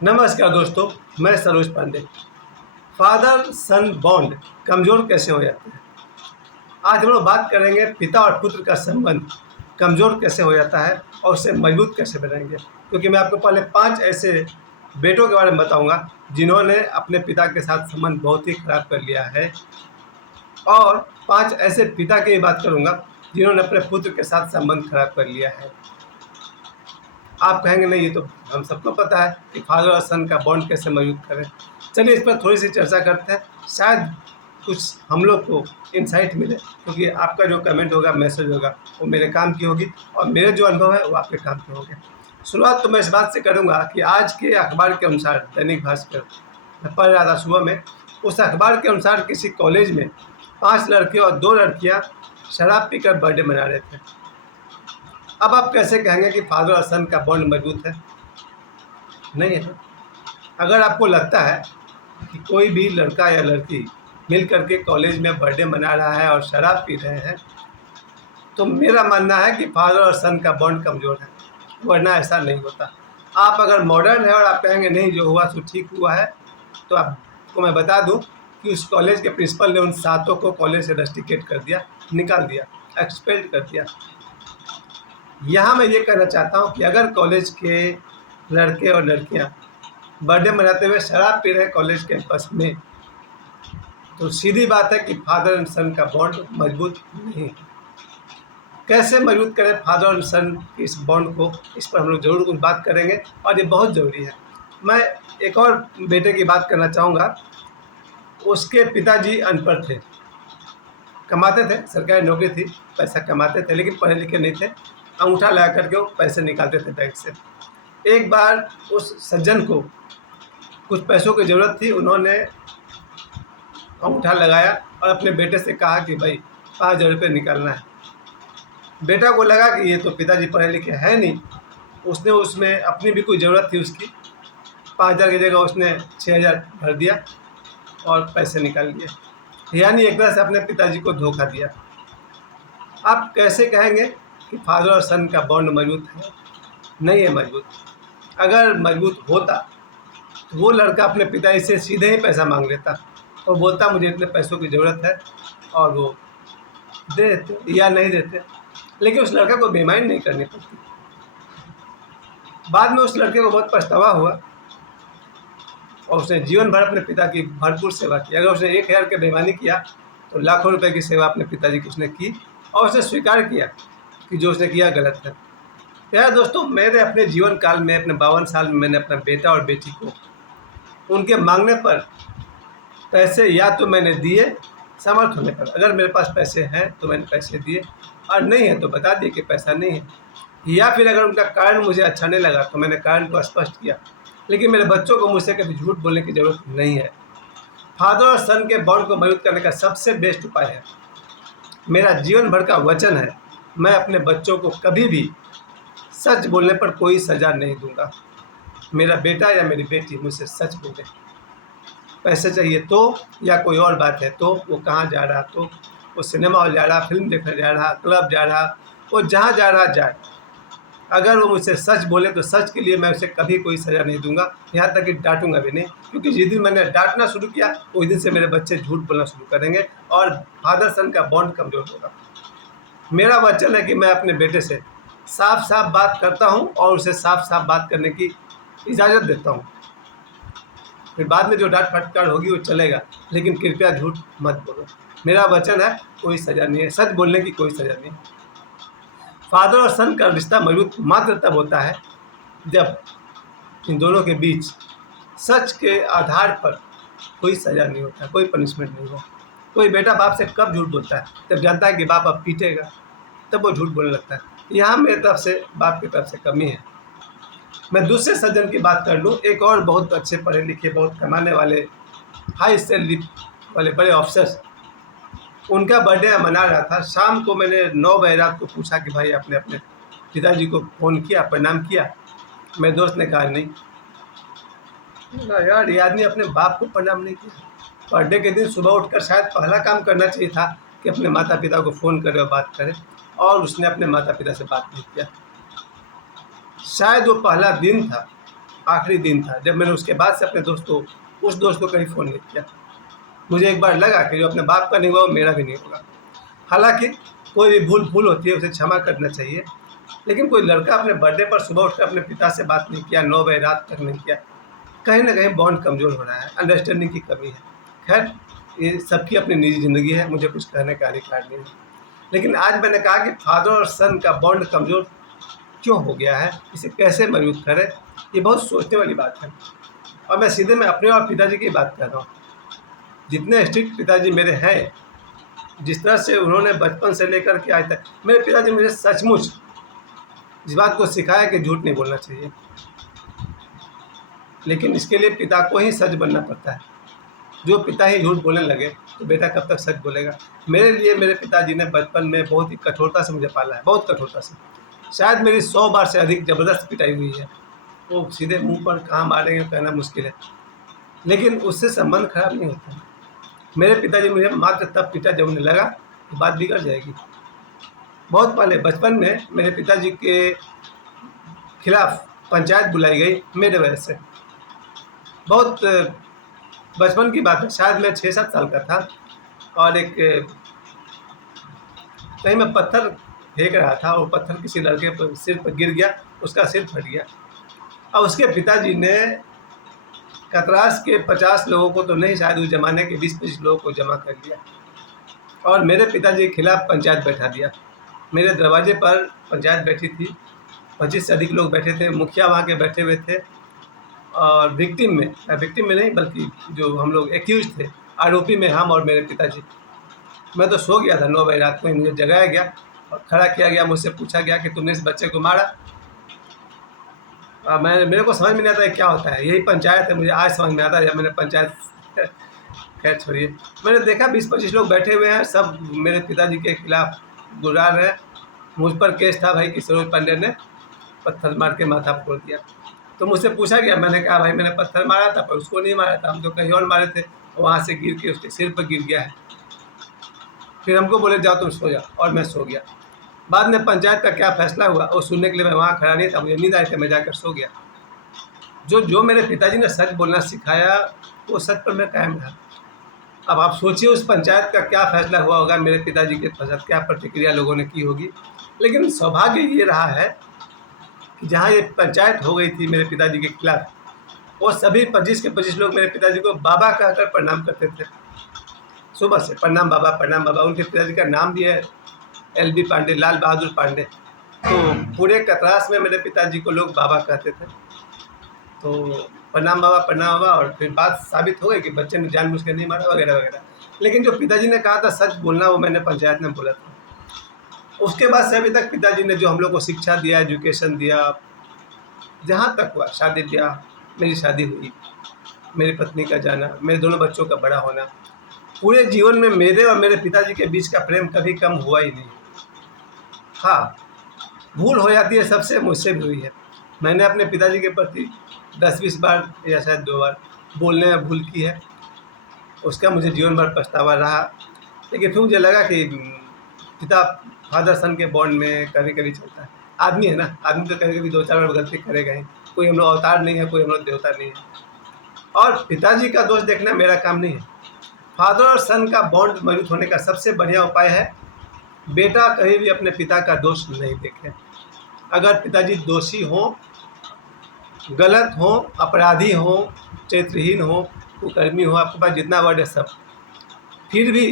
नमस्कार दोस्तों, मैं सरोज पांडे। फादर सन बॉन्ड कमज़ोर कैसे हो जाते हैं। आज हम लोग बात करेंगे पिता और पुत्र का संबंध कमज़ोर कैसे हो जाता है और उसे मजबूत कैसे बनाएंगे। क्योंकि मैं आपको पहले 5 ऐसे बेटों के बारे में बताऊंगा जिन्होंने अपने पिता के साथ संबंध बहुत ही खराब कर लिया है, और 5 ऐसे पिता की बात करूंगा जिन्होंने अपने पुत्र के साथ संबंध खराब कर लिया है। आप कहेंगे नहीं, ये तो हम सबको पता है कि फादर और सन का बॉन्ड कैसे मजबूत करें। चलिए इस पर थोड़ी सी चर्चा करते हैं, शायद कुछ हम लोग को इंसाइट मिले, क्योंकि आपका जो कमेंट होगा, मैसेज होगा, वो मेरे काम की होगी और मेरे जो अनुभव है वो आपके काम के होंगे। शुरुआत तो मैं इस बात से करूँगा कि आज के अखबार के अनुसार, दैनिक भास्कर मैं पढ़ रहा था सुबह में, उस अखबार के अनुसार किसी कॉलेज में 5 लड़के और 2 लड़कियाँ शराब पीकर बर्थडे मना रहे थे। अब आप कैसे कहेंगे कि फादर और सन का बॉन्ड मजबूत है? नहीं है। अगर आपको लगता है कि कोई भी लड़का या लड़की मिल करके कॉलेज में बर्थडे मना रहा है और शराब पी रहे हैं, तो मेरा मानना है कि फादर और सन का बॉन्ड कमज़ोर है, वरना ऐसा नहीं होता। आप अगर मॉडर्न है और आप कहेंगे नहीं, जो हुआ सो ठीक हुआ है, तो आपको मैं बता दूं कि उस कॉलेज के प्रिंसिपल ने उन 7 को कॉलेज से रस्टिकेट कर दिया, निकाल दिया, एक्सपेल्ड कर दिया। यहाँ मैं ये कहना चाहता हूँ कि अगर कॉलेज के लड़के और लड़कियाँ बर्थडे मनाते हुए शराब पी रहे हैं कॉलेज कैंपस में, तो सीधी बात है कि फादर एंड सन का बॉन्ड मजबूत नहीं है। कैसे मजबूत करें फादर एंड सन के इस बॉन्ड को, इस पर हम लोग ज़रूर कुछ बात करेंगे और ये बहुत ज़रूरी है। मैं एक और बेटे की बात करना चाहूँगा। उसके पिताजी अनपढ़ थे, कमाते थे, सरकारी नौकरी थी, पैसा कमाते थे, लेकिन पढ़े लिखे नहीं थे। अंगूठा लगा करके वो पैसे निकालते थे बैंक से। एक बार उस सज्जन को कुछ पैसों की ज़रूरत थी, उन्होंने अंगूठा लगाया और अपने बेटे से कहा कि भाई 5,000 रुपये निकालना है। बेटा को लगा कि ये तो पिताजी पढ़े लिखे हैं नहीं, उसने उसमें अपनी भी कोई ज़रूरत थी उसकी, 5,000 की जगह उसने 6,000 भर दिया और पैसे निकाल लिए। यानी एक तरह से अपने पिताजी को धोखा दिया। आप कैसे कहेंगे कि फादर और सन का बॉन्ड मजबूत है? नहीं है मजबूत। अगर मजबूत होता तो वो लड़का अपने पिताजी से सीधे ही पैसा मांग लेता और बोलता मुझे इतने पैसों की ज़रूरत है, और वो दे देते या नहीं देते। लेकिन उस लड़के को बेईमानी नहीं करनी पड़ती। बाद में उस लड़के को बहुत पछतावा हुआ और उसने जीवन भर अपने पिता की भरपूर सेवा की। अगर उसने 1,000 की बेईमानी किया तो लाखों रुपए की सेवा अपने पिताजी की उसने की, और उसने स्वीकार किया कि जो उसने किया गलत है। यार दोस्तों, मैंने अपने जीवन काल में, अपने 52 साल में, मैंने अपना बेटा और बेटी को उनके मांगने पर पैसे या तो मैंने दिए, समर्थ होने पर। अगर मेरे पास पैसे हैं तो मैंने पैसे दिए, और नहीं है तो बता दिए कि पैसा नहीं है। या फिर अगर उनका कारण मुझे अच्छा नहीं लगा तो मैंने कारण को स्पष्ट किया। लेकिन मेरे बच्चों को मुझसे कभी झूठ बोलने की ज़रूरत नहीं है। फादर और सन के बॉन्ड को मजबूत करने का सबसे बेस्ट उपाय है, मेरा जीवन भर का वचन है, मैं अपने बच्चों को कभी भी सच बोलने पर कोई सज़ा नहीं दूंगा। मेरा बेटा या मेरी बेटी मुझसे सच बोले, पैसे चाहिए तो, या कोई और बात है तो, वो कहाँ जा रहा, तो वो सिनेमा हॉल जा रहा, फिल्म देखने जा रहा, क्लब जा रहा, वो जहाँ जा रहा जाए। अगर वो मुझसे सच बोले तो सच के लिए मैं उसे कभी कोई सज़ा नहीं दूंगा, यहाँ तक कि डांटूंगा भी नहीं। क्योंकि जिस दिन मैंने डांटना शुरू किया उस दिन से मेरे बच्चे झूठ बोलना शुरू करेंगे और फादर सन का बॉन्ड कमज़ोर होगा। मेरा वचन है कि मैं अपने बेटे से साफ साफ बात करता हूँ और उसे साफ साफ बात करने की इजाज़त देता हूँ। फिर बाद में जो डांट फटकार होगी वो चलेगा, लेकिन कृपया झूठ मत बोलो। मेरा वचन है, कोई सज़ा नहीं है, सच बोलने की कोई सज़ा नहीं है। फादर और सन का रिश्ता मजबूत मात्र तब होता है जब इन दोनों के बीच सच के आधार पर कोई सज़ा नहीं होता, कोई पनिशमेंट नहीं हो। कोई बेटा बाप से कब झूठ बोलता है? जब जानता है कि बाप अब पीटेगा, तब वो झूठ बोलने लगता है। यहाँ मेरी तरफ से, बाप की तरफ से कमी है। मैं दूसरे सज्जन की बात कर लूँ, एक और बहुत अच्छे पढ़े लिखे, बहुत कमाने वाले, हाई सैलरी वाले बड़े ऑफिसर्स, उनका बर्थडे मना रहा था। शाम को मैंने 9 बजे रात को पूछा कि भाई आपने अपने पिताजी को फ़ोन किया, प्रणाम किया? मेरे दोस्त ने कहा नहीं। बोला यार, ये आदमी अपने बाप को प्रणाम नहीं किया। बर्थडे के दिन सुबह उठकर शायद पहला काम करना चाहिए था कि अपने माता पिता को फ़ोन करे और बात करे, और उसने अपने माता पिता से बात नहीं किया। शायद वो पहला दिन था। आखिरी दिन था जब मैंने उसके बाद से अपने उस दोस्त को कहीं फ़ोन नहीं किया। मुझे एक बार लगा कि जो अपने बाप का नहीं हुआ वो मेरा भी नहीं होगा। हालाँकि कोई भी भूल होती है, उसे क्षमा करना चाहिए, लेकिन कोई लड़का अपने बर्थडे पर सुबह उठकर अपने पिता से बात नहीं किया, 9 बजे रात तक नहीं किया, कहीं न कहीं बॉन्ड कमज़ोर हो रहा है, अंडरस्टैंडिंग की कमी है। खैर, ये सबकी अपनी निजी ज़िंदगी है, मुझे कुछ कहने का अधिकार नहीं है। लेकिन आज मैंने कहा कि फादर और सन का बॉन्ड कमज़ोर क्यों हो गया है, इसे कैसे मजबूत करें, ये बहुत सोचने वाली बात है। और मैं अपने और पिताजी की बात कर रहा हूँ। जितने स्ट्रिक्ट पिताजी मेरे हैं, जिस तरह से उन्होंने बचपन से लेकर के आज तक, मेरे पिताजी मुझे सचमुच इस बात को सिखाया कि झूठ नहीं बोलना चाहिए, लेकिन इसके लिए पिता को ही सच बनना पड़ता है। जो पिता ही झूठ बोलने लगे तो बेटा कब तक सच बोलेगा। मेरे लिए मेरे पिताजी ने बचपन में बहुत ही कठोरता से मुझे पाला है, बहुत कठोरता से। शायद मेरी 100 बार से अधिक ज़बरदस्त पिटाई हुई है। वो सीधे मुंह पर कहाँ मारेंगे कहना मुश्किल है, लेकिन उससे संबंध खराब नहीं होता। मेरे पिताजी मुझे मात्र तब पीटा जब उन्हें लगा कि बात बिगड़ जाएगी। बहुत पहले बचपन में मेरे पिताजी के खिलाफ पंचायत बुलाई गई मेरे वजह से। बहुत बचपन की बात है, शायद मैं 6-7 साल का था और कहीं मैं पत्थर फेंक रहा था और पत्थर किसी लड़के पर सिर पर गिर गया, उसका सिर फट गया। अब उसके पिताजी ने कतरास के 50 लोगों को तो नहीं, शायद उस ज़माने के 20-25 लोगों को जमा कर लिया और मेरे पिताजी के खिलाफ पंचायत बैठा दिया। मेरे दरवाजे पर पंचायत बैठी थी, 25 से अधिक लोग बैठे थे, मुखिया वहाँ के बैठे हुए थे और विक्टिम में नहीं बल्कि जो हम लोग एक्यूज़ थे, आरोपी में हम और मेरे पिताजी। मैं तो सो गया था, 9 बजे रात को ही मुझे जगाया गया और खड़ा किया गया। मुझसे पूछा गया कि तुमने इस बच्चे को मारा? मेरे को समझ में नहीं आता है क्या होता है, यही पंचायत है। मुझे आज समझ में आता है जब मैंने पंचायत खैर छोड़िए। मैंने देखा 20-25 लोग बैठे हुए हैं, सब मेरे पिताजी के खिलाफ गुर्रार रहे। मुझ पर केस था भाई कि सरोज पांडे ने पत्थर मार के माथा फोड़ दिया। तो मुझसे पूछा गया, मैंने कहा भाई मैंने पत्थर मारा था पर उसको नहीं मारा था, हम तो कहीं और मारे थे, वहाँ से गिर के उसके सिर पर गिर गया है। फिर हमको बोले जाओ तुम सो जाओ और मैं सो गया। बाद में पंचायत का क्या फैसला हुआ वो सुनने के लिए मैं वहाँ खड़ा नहीं था, मुझे नींद आई थी, मैं जाकर सो गया। जो मेरे पिताजी ने सच बोलना सिखाया वो सच पर मैं कायम रहा। अब आप सोचिए उस पंचायत का क्या फैसला हुआ होगा, मेरे पिताजी के पश्चात क्या प्रतिक्रिया लोगों ने की होगी। लेकिन सौभाग्य ये रहा है कि जहाँ ये पंचायत हो गई थी मेरे पिताजी के खिलाफ, वो सभी 25 के 25 लोग मेरे पिताजी को बाबा कहकर प्रणाम करते थे। सुबह से प्रणाम बाबा, प्रणाम बाबा। उनके पिताजी का नाम भी है LB पांडे, लाल बहादुर पांडे। तो पूरे कतरास में मेरे पिताजी को लोग बाबा कहते थे। तो प्रणाम बाबा, प्रणाम बाबा। और फिर बात साबित हो गई कि बच्चे ने जानबूझ के नहीं मारा वगैरह वगैरह। लेकिन जो पिताजी ने कहा था सच बोलना, वो मैंने पंचायत में बोला था। उसके बाद से अभी तक पिताजी ने जो हम लोग को शिक्षा दिया, एजुकेशन दिया, जहाँ तक हुआ शादी ब्याह, मेरी शादी हुई, मेरी पत्नी का जाना, मेरे दोनों बच्चों का बड़ा होना, पूरे जीवन में मेरे और मेरे पिताजी के बीच का प्रेम कभी कम हुआ ही नहीं। हाँ, भूल हो जाती है, सबसे मुझसे भी हुई है। मैंने अपने पिताजी के प्रति 10-20 बार या शायद 2 बार बोलने में भूल की है, उसका मुझे जीवन भर पछतावा रहा। लेकिन फिर मुझे लगा कि पिता फादर सन के बॉन्ड में कभी कभी चलता है। आदमी है ना, आदमी तो कभी कभी 2-4 बार गलती करेगा ही। कोई हम लोग अवतार नहीं है, कोई हम लोग देवता नहीं है। और पिताजी का दोष देखना मेरा काम नहीं है। फादर और सन का बॉन्ड मजबूत होने का सबसे बढ़िया उपाय है बेटा कहीं भी अपने पिता का दोष नहीं देखे। अगर पिताजी दोषी हों, गलत हों, अपराधी हों, चरित्रहीन हों, कुकर्मी हो, आपके पास जितना वर्ड है सब, फिर भी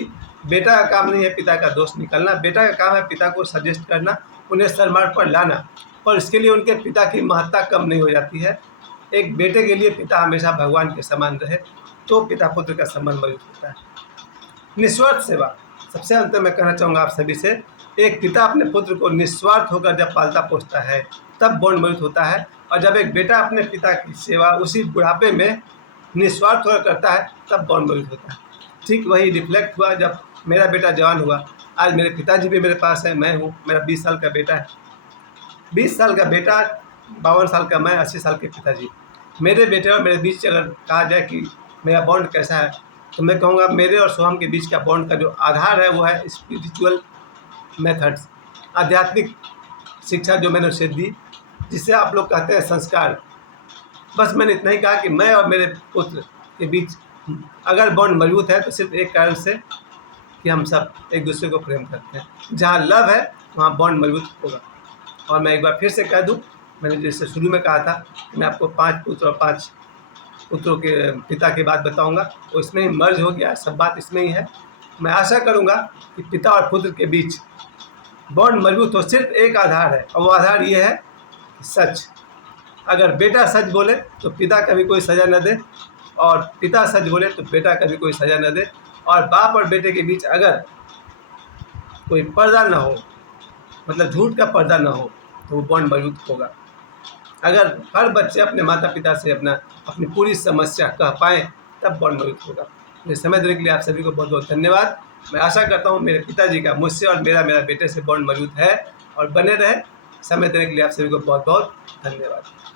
बेटा का काम नहीं है पिता का दोष निकालना। बेटा का काम है पिता को सजेस्ट करना, उन्हें सन्मार्ग पर लाना, पर इसके लिए उनके पिता की महत्ता कम नहीं हो जाती है। एक बेटे के लिए पिता हमेशा भगवान के समान रहे तो पिता पुत्र का संबंध मजबूत होता है। निस्वार्थ सेवा, सबसे अंत में कहना चाहूँगा आप सभी से, एक पिता अपने पुत्र को निस्वार्थ होकर जब पालता पोसता है तब बॉन्ड मजबूत होता है। और जब एक बेटा अपने पिता की सेवा उसी बुढ़ापे में निस्वार्थ होकर करता है तब बॉन्ड मजबूत होता है। ठीक वही रिफ्लेक्ट हुआ जब मेरा बेटा जवान हुआ। आज मेरे पिताजी भी मेरे पास है, मैं हूँ, मेरा 20 साल का बेटा है, 20 साल का बेटा, 52 साल का मैं, 80 साल के पिताजी। मेरे बेटे और मेरे बीच अगर कहा जाए कि मेरा बॉन्ड कैसा है, तो मैं कहूँगा मेरे और सोहम के बीच का बॉन्ड का जो आधार है वो है स्पिरिचुअल मेथड्स, आध्यात्मिक शिक्षा जो मैंने उसे दी, जिसे आप लोग कहते हैं संस्कार। बस मैंने इतना ही कहा कि मैं और मेरे पुत्र के बीच अगर बॉन्ड मजबूत है तो सिर्फ एक कारण से कि हम सब एक दूसरे को प्रेम करते हैं। जहाँ लव है वहाँ बॉन्ड मजबूत होगा। और मैं एक बार फिर से कह दूँ, मैंने जैसे शुरू में कहा था कि मैं आपको 5 पुत्र और 5 पुत्रों के पिता की बात बताऊंगा, तो इसमें ही मर्ज हो गया, सब बात इसमें ही है। मैं आशा करूंगा कि पिता और पुत्र के बीच बॉन्ड मजबूत हो, सिर्फ एक आधार है और वो आधार ये है कि सच। अगर बेटा सच बोले तो पिता कभी कोई सज़ा न दे, और पिता सच बोले तो बेटा कभी कोई सज़ा न दे, और बाप और बेटे के बीच अगर कोई पर्दा ना हो, मतलब झूठ का पर्दा ना हो, तो वो बॉन्ड मजबूत होगा। अगर हर बच्चे अपने माता पिता से अपनी पूरी समस्या कह पाएँ तब बॉन्ड मजबूत होगा। मुझे समय देने के लिए आप सभी को बहुत बहुत धन्यवाद। मैं आशा करता हूँ मेरे पिताजी का मुझसे और मेरा बेटे से बॉन्ड मजबूत है और बने रहे। समय देने के लिए आप सभी को बहुत बहुत धन्यवाद।